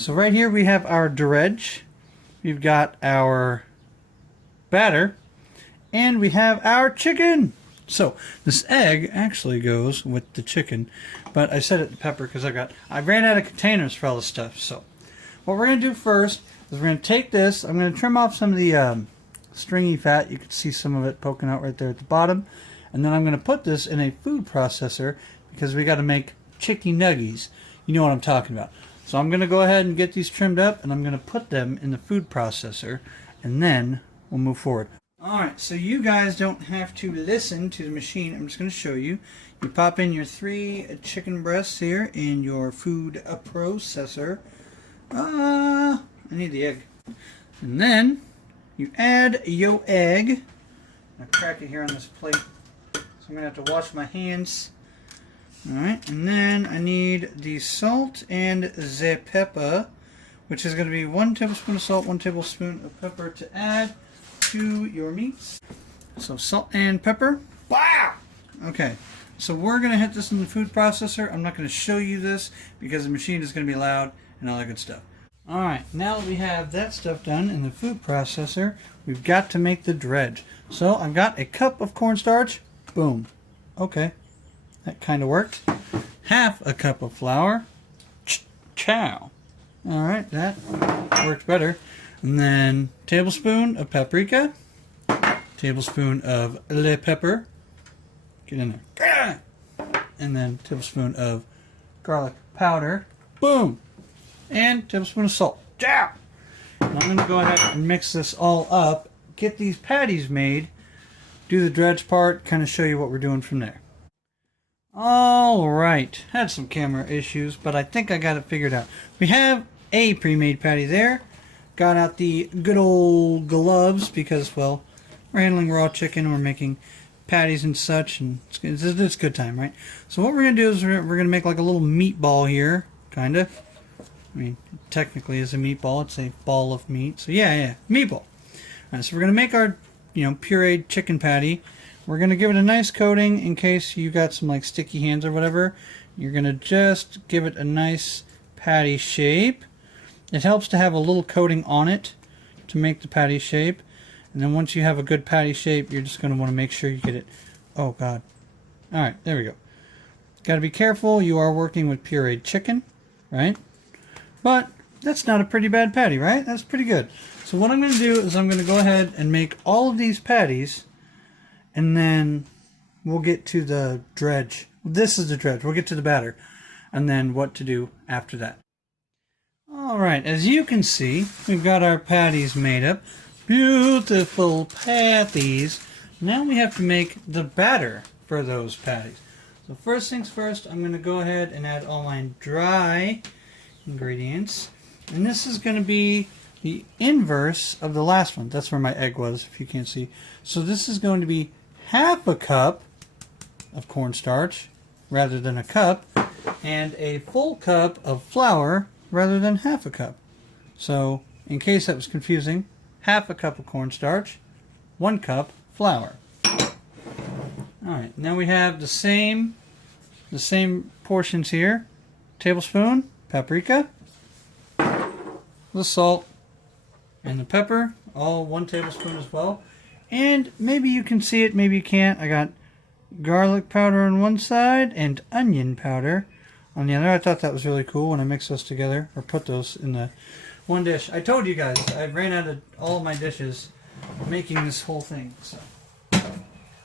So right here we have our dredge. We've got our batter. And we have our chicken. So this egg actually goes with the chicken. But I set it in pepper because I ran out of containers for all this stuff. So what we're going to do first is we're going to take this. I'm going to trim off some of the stringy fat. You can see some of it poking out right there at the bottom. And then I'm going to put this in a food processor because we got to make chicken nuggies. You know what I'm talking about. So I'm going to go ahead and get these trimmed up, and I'm going to put them in the food processor, and then we'll move forward. Alright, so you guys don't have to listen to the machine. I'm just going to show you. You pop in your 3 chicken breasts here in your food processor. I need the egg. And then you add your egg. I'm going to crack it here on this plate. So I'm going to have to wash my hands. Alright, and then I need the salt and the pepper, which is going to be 1 tablespoon of salt, 1 tablespoon of pepper to add to your meats. So salt and pepper. Wow! Okay, so we're going to hit this in the food processor. I'm not going to show you this because the machine is going to be loud and all that good stuff. Alright, now that we have that stuff done in the food processor, we've got to make the dredge. So I've got a cup of cornstarch. Boom. Okay. That kind of worked. Half a cup of flour. Chow. Alright, that worked better. And then tablespoon of paprika. Tablespoon of le pepper. Get in there. And then tablespoon of garlic powder. Boom. And tablespoon of salt. Chow. And I'm going to go ahead and mix this all up. Get these patties made. Do the dredge part. Kind of show you what we're doing from there. Alright, had some camera issues, but I think I got it figured out. We have a pre-made patty there. Got out the good old gloves because, well, we're handling raw chicken and we're making patties and such, and it's good time, right? So what we're going to do is we're going to make like a little meatball here, kind of. I mean, technically it's a meatball. It's a ball of meat. So yeah, meatball. Alright, so we're going to make our, pureed chicken patty. We're going to give it a nice coating in case you got some like sticky hands or whatever. You're going to just give it a nice patty shape. It helps to have a little coating on it to make the patty shape. And then once you have a good patty shape, you're just going to want to make sure you get it. Oh God. Alright, there we go. Got to be careful. You are working with pureed chicken, right? But that's not a pretty bad patty, right? That's pretty good. So what I'm going to do is I'm going to go ahead and make all of these patties. And then we'll get to the dredge. This is the dredge. We'll get to the batter. And then what to do after that. Alright, as you can see, we've got our patties made up. Beautiful patties. Now we have to make the batter for those patties. So first things first, I'm going to go ahead and add all my dry ingredients. And this is going to be the inverse of the last one. That's where my egg was, if you can't see. So this is going to be half a cup of cornstarch rather than a cup, and a full cup of flour rather than half a cup. So in case that was confusing, half a cup of cornstarch, 1 cup flour. Alright, now we have the same portions here. Tablespoon paprika, the salt, and the pepper, all 1 tablespoon as well. And maybe you can see it, maybe you can't. I got garlic powder on one side and onion powder on the other. I thought that was really cool when I mixed those together, or put those in the one dish. I told you guys, I ran out of all of my dishes making this whole thing. So,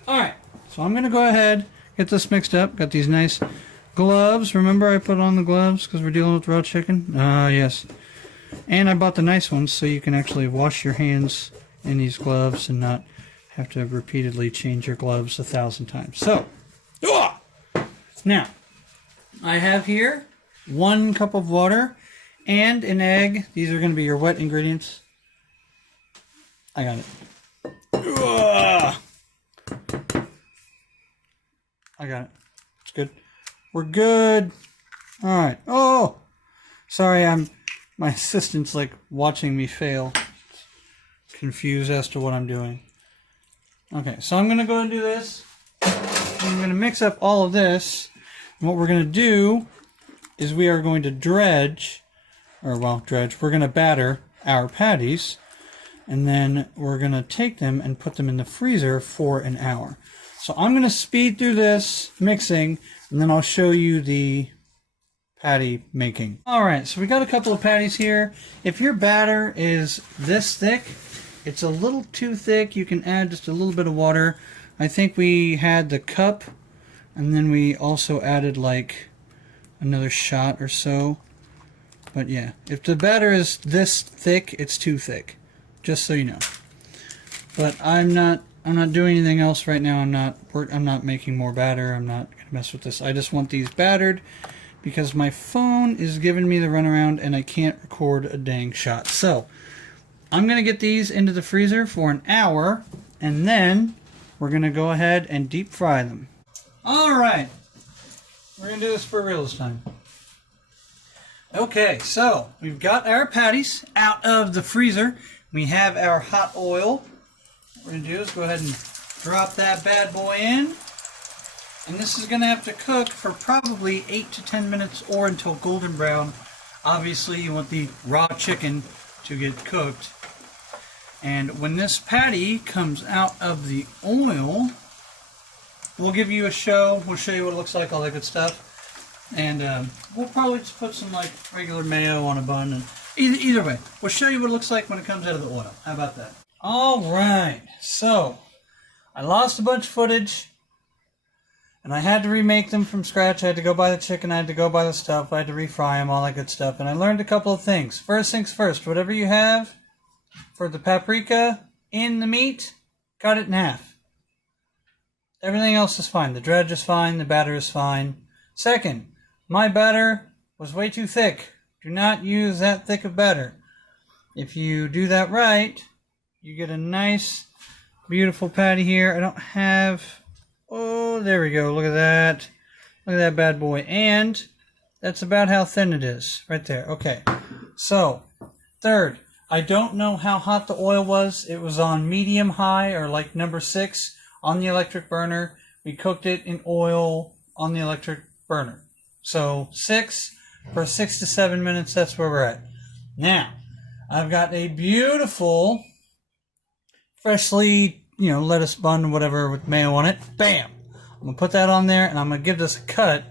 alright, so I'm going to go ahead, get this mixed up. Got these nice gloves. Remember I put on the gloves because we're dealing with raw chicken? Yes. And I bought the nice ones so you can actually wash your hands in these gloves and not have to repeatedly change your gloves 1,000 times. So, now, I have here 1 cup of water and an egg. These are going to be your wet ingredients. I got it. I got it. It's good. We're good. Alright. Oh! Sorry, my assistant's like watching me fail. Confused as to what I'm doing. Okay, so I'm going to go and do this. I'm going to mix up all of this. And what we're going to do is we are going to dredge or well, dredge, we're going to batter our patties, and then we're going to take them and put them in the freezer for an hour. So I'm going to speed through this mixing, and then I'll show you the patty making. Alright, so we got a couple of patties here. If your batter is this thick, it's a little too thick, you can add just a little bit of water. I think we had the cup, and then we also added like another shot or so. But yeah, if the batter is this thick, it's too thick. Just so you know. But I'm not doing anything else right now. I'm not making more batter. I'm not gonna mess with this. I just want these battered because my phone is giving me the runaround and I can't record a dang shot. So I'm gonna get these into the freezer for an hour, and then we're gonna go ahead and deep fry them. Alright, we're gonna do this for real this time. Okay, so we've got our patties out of the freezer. We have our hot oil. What we're gonna do is go ahead and drop that bad boy in. And this is gonna have to cook for probably 8 to 10 minutes or until golden brown. Obviously you want the raw chicken to get cooked. And when this patty comes out of the oil, we'll give you a show. We'll show you what it looks like, all that good stuff. And we'll probably just put some like regular mayo on a bun. And either way, we'll show you what it looks like when it comes out of the oil. How about that? Alright, so I lost a bunch of footage. And I had to remake them from scratch. I had to go buy the chicken, I had to go buy the stuff, I had to refry them, all that good stuff. And I learned a couple of things. First things first, whatever you have for the paprika in the meat, cut it in half. Everything else is fine. The dredge is fine, the batter is fine. Second, my batter was way too thick. Do not use that thick of batter. If you do that right, you get a nice, beautiful patty here. I don't have... Oh, there we go. Look at that. Look at that bad boy. And that's about how thin it is. Right there. Okay. So, third, I don't know how hot the oil was. It was on medium high or like number 6 on the electric burner. We cooked it in oil on the electric burner. So 6 for 6 to 7 minutes. That's where we're at. Now, I've got a beautiful freshly lettuce bun, whatever, with mayo on it. Bam! I'm going to put that on there, and I'm going to give this a cut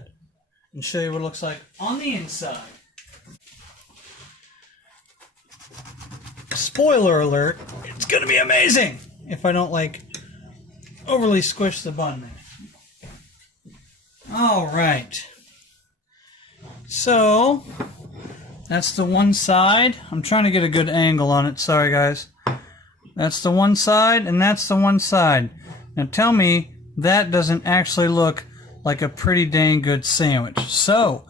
and show you what it looks like on the inside. Spoiler alert, it's going to be amazing if I don't, overly squish the bun there. Alright. So, that's the one side. I'm trying to get a good angle on it. Sorry, guys. That's the one side, and that's the one side. Now tell me that doesn't actually look like a pretty dang good sandwich. So,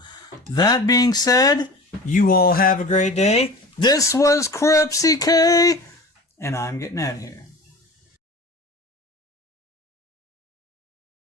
that being said, you all have a great day. This was KrepsyK, and I'm getting out of here.